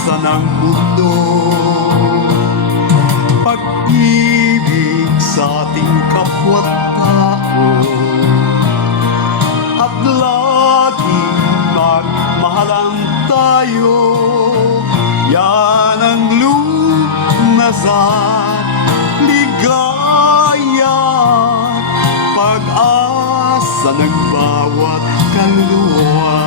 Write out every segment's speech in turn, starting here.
pag-asa ng mundo. Pag-ibig sa ating kapwa-tao at laging magmahalan tayo. Yan ang lunas at ligaya, pag-asa ng bawat kaluluwa.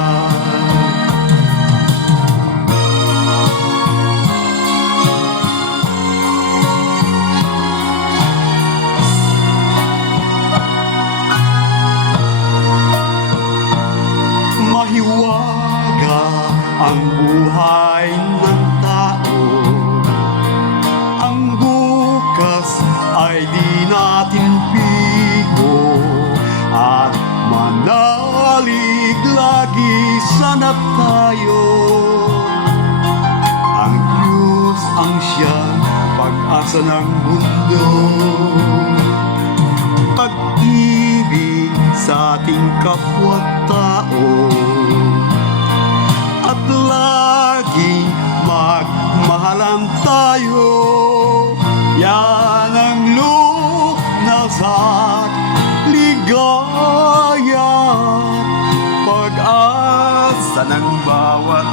Mahiwaga ang buhay ng tao. Ang bukas ay di natin pigo, at manalig lagi sana tayo. Ang Diyos ang siyang pag-asa ng mundo. Pag-ibig sa ating kapwa-tao at laging magmahalan tayo. Yan ang lunas at ligaya, pag-asa ng bawat